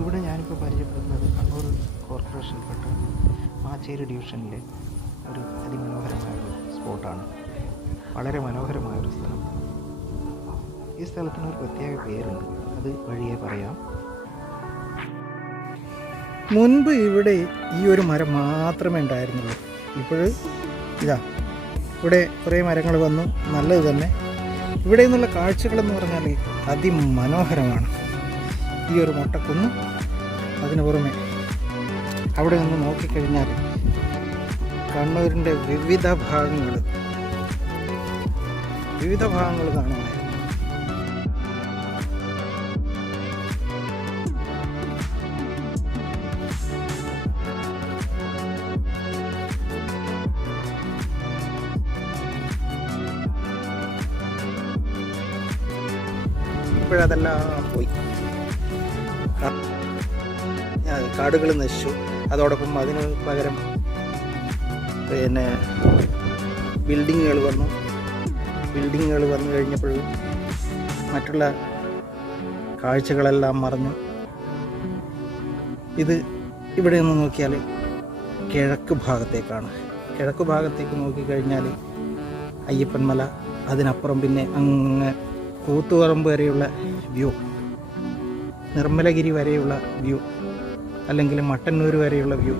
ഇവിടെ ഞാനിപ്പോൾ പരിചയപ്പെടുന്നത് കണ്ണൂർ കോർപ്പറേഷനിൽപ്പെട്ട മാച്ചേരി ഡിവിഷനിലെ ഒരു അതിമനോഹരമായൊരു സ്പോട്ടാണ്. വളരെ മനോഹരമായൊരു സ്ഥലം. ഈ സ്ഥലത്തിനൊരു പ്രത്യേക പേരുണ്ട്, അത് വഴിയെ പറയാം. മുൻപ് ഇവിടെ ഈ ഒരു മരം മാത്രമേ ഉണ്ടായിരുന്നുള്ളൂ. ഇപ്പോൾ ഇതാ ഇവിടെ കുറേ മരങ്ങൾ വന്നു. നല്ലത് തന്നെ. ഇവിടെ നിന്നുള്ള കാഴ്ചകളെന്ന് പറഞ്ഞാൽ അതിമനോഹരമാണ്. ഈ ഒരു മൊട്ടക്കുന്ന്, അതിന് പുറമെ അവിടെ നിന്ന് നോക്കിക്കഴിഞ്ഞാൽ കണ്ണൂരിൻ്റെ വിവിധ ഭാഗങ്ങൾ കാണുമായിരുന്നു. ഇപ്പോഴതെല്ലാം പോയി, കാടുകൾ നശിച്ചു. അതോടൊപ്പം അതിന് പകരം പിന്നെ ബിൽഡിങ്ങുകൾ വന്നു കഴിഞ്ഞപ്പോൾ മറ്റുള്ള കാഴ്ചകളെല്ലാം മറഞ്ഞു. ഇത് ഇവിടെ നിന്ന് നോക്കിയാൽ കിഴക്ക് ഭാഗത്തേക്ക് നോക്കിക്കഴിഞ്ഞാൽ അയ്യപ്പൻ മല, അതിനപ്പുറം പിന്നെ അങ്ങ് കൂത്തുപറമ്പ് വരെയുള്ള വ്യൂ, നിർമ്മലഗിരി വരെയുള്ള വ്യൂ, അല്ലെങ്കിൽ മട്ടന്നൂർ വരെയുള്ള വ്യൂ,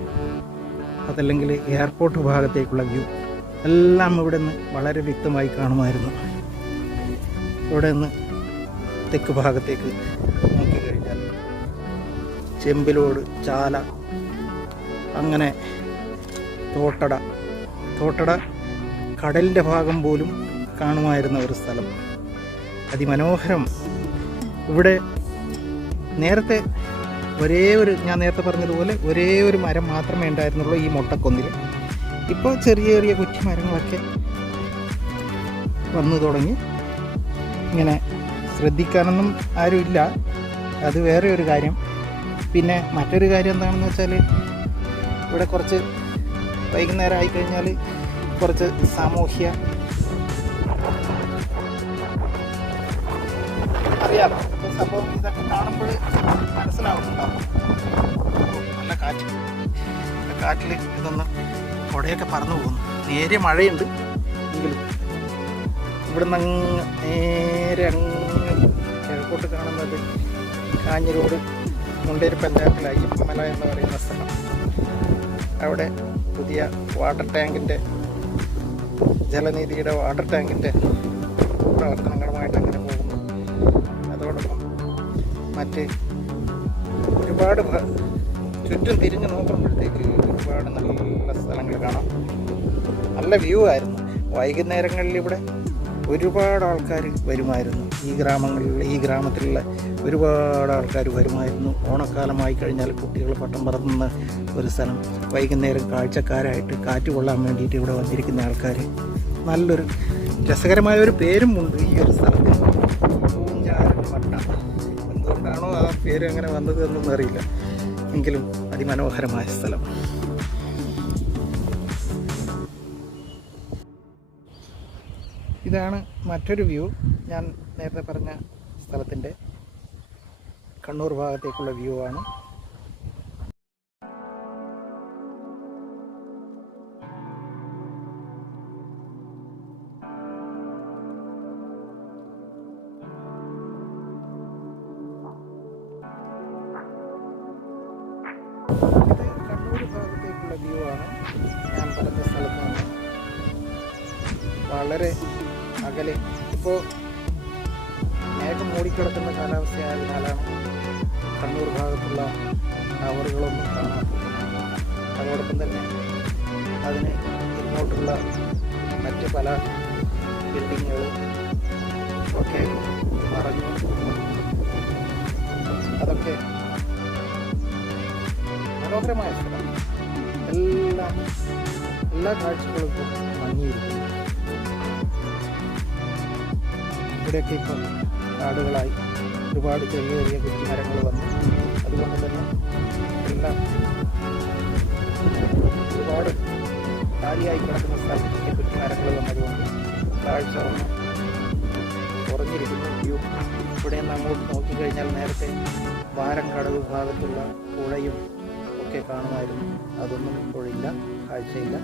അതല്ലെങ്കിൽ എയർപോർട്ട് ഭാഗത്തേക്കുള്ള വ്യൂ എല്ലാം ഇവിടെ നിന്ന് വളരെ വ്യക്തമായി കാണുമായിരുന്നു. ഇവിടെ നിന്ന് തെക്ക് ഭാഗത്തേക്ക് നോക്കിക്കഴിഞ്ഞാൽ ചെമ്പിലോട്, ചാല, അങ്ങനെ തോട്ടട കടലിൻ്റെ ഭാഗം പോലും കാണുമായിരുന്ന ഒരു സ്ഥലം. അതിമനോഹരം. ഇവിടെ നേരത്തെ ഞാൻ നേരത്തെ പറഞ്ഞതുപോലെ ഒരേ ഒരു മരം മാത്രമേ ഉണ്ടായിരുന്നുള്ളൂ ഈ മൊട്ടക്കൊന്നിൽ. ഇപ്പോൾ ചെറിയ കുറ്റി മരങ്ങളൊക്കെ വന്നു തുടങ്ങി. ഇങ്ങനെ ശ്രദ്ധിക്കാനൊന്നും ആരുമില്ല, അത് വേറെ ഒരു കാര്യം. പിന്നെ മറ്റൊരു കാര്യം എന്താണെന്ന് വെച്ചാൽ ഇവിടെ കുറച്ച് വൈകുന്നേരം ആയിക്കഴിഞ്ഞാൽ കുറച്ച് സാമൂഹ്യ അറിയാലോ സംഭവം, ഇതൊക്കെ കാണുമ്പോൾ മനസ്സിലാവുന്നുണ്ടാവും. നല്ല കാറ്റിൽ ഇതൊന്ന് കുടയൊക്കെ പറന്നു പോകുന്നു. നേരെ മഴയുണ്ട് എങ്കിലും ഇവിടുന്ന് നേരെ കിഴക്കോട്ട് കാണുന്നത് കാഞ്ഞിരോട് മുണ്ടേരി പഞ്ചായത്തിലെ അയ്യപ്പമല എന്ന് പറയുന്ന സ്ഥലം. അവിടെ പുതിയ വാട്ടർ ടാങ്കിൻ്റെ, ജലനിധിയുടെ വാട്ടർ ടാങ്കിൻ്റെ പ്രവർത്തനങ്ങളുമായിട്ട് അങ്ങനെ പോകുന്നു. അതോടൊപ്പം മറ്റ് ഒരുപാട് ചുറ്റും തിരിഞ്ഞ് നോക്കുമ്പോഴത്തേക്ക് ഒരുപാട് നല്ല സ്ഥലങ്ങൾ കാണാം. നല്ല വ്യൂ ആയിരുന്നു. വൈകുന്നേരങ്ങളിൽ ഇവിടെ ഒരുപാട് ആൾക്കാർ വരുമായിരുന്നു. ഈ ഗ്രാമത്തിലുള്ള ഒരുപാട് ആൾക്കാർ വരുമായിരുന്നു. ഓണക്കാലമായി കഴിഞ്ഞാൽ കുട്ടികൾ പട്ടം പറത്തുന്ന ഒരു സ്ഥലം. വൈകുന്നേരം കാഴ്ചക്കാരായിട്ട് കാറ്റ് കൊള്ളാൻ വേണ്ടിയിട്ട് ഇവിടെ വന്നിരിക്കുന്ന ആൾക്കാർ. നല്ലൊരു രസകരമായ ഒരു പേരും ഉണ്ട് ഈ ഒരു സ്ഥലത്തിന്, പൂഞ്ചാരമട്ട. എന്തുകൊണ്ടാണോ ആ പേര് അങ്ങനെ വന്നത് എന്നൊന്നും അറിയില്ല, എങ്കിലും അതിമനോഹരമായ സ്ഥലം. ഇതാണ് മറ്റൊരു വ്യൂ. ഞാൻ നേരത്തെ പറഞ്ഞ സ്ഥലത്തിൻ്റെ കണ്ണൂർ ഭാഗത്തേക്കുള്ള വ്യൂ ആണ്. കണ്ണൂർ ഭാഗത്തേക്കുള്ള വ്യൂ ആണ്. ഞാൻ പറഞ്ഞ സ്ഥലത്ത് നിന്ന് വളരെ അകലെ. ഇപ്പോൾ മേഘം മൂടിക്കിടക്കുന്ന കാലാവസ്ഥയായതിനാലാണ് കണ്ണൂർ ഭാഗത്തുള്ള ടവറുകളൊന്നും കാണാത്തത്. അതോടൊപ്പം തന്നെ അതിന് ഇങ്ങോട്ടുള്ള മറ്റ് പല ബിൽഡിങ്ങുകൾ ഒക്കെ മറഞ്ഞു. അതൊക്കെ മനോഹരമായ സ്ഥലം. എല്ലാ കാഴ്ചകളും മങ്ങിയിരിക്കുന്നു. ഇവിടെയൊക്കെ ഇപ്പം കാടുകളായി ഒരുപാട് ചെറിയ കുറ്റിമരങ്ങൾ വന്നു. അതുകൊണ്ട് തന്നെ എല്ലാം ഒരുപാട് കാലിയായി കിടക്കുന്ന സ്ഥലത്തേക്ക് കുറ്റിമരങ്ങൾ വന്നതുകൊണ്ട് കാഴ്ച കുറഞ്ഞിരിക്കുന്നു. വ്യൂ ഇവിടെ നിന്ന് അങ്ങോട്ട് നോക്കിക്കഴിഞ്ഞാൽ നേരത്തെ വാന ആരങ്കടവ് ഭാഗത്തുള്ള പുഴയും ഒക്കെ കാണുമായിരുന്നു. അതൊന്നും ഇപ്പോഴില്ല, കാഴ്ചയില്ല.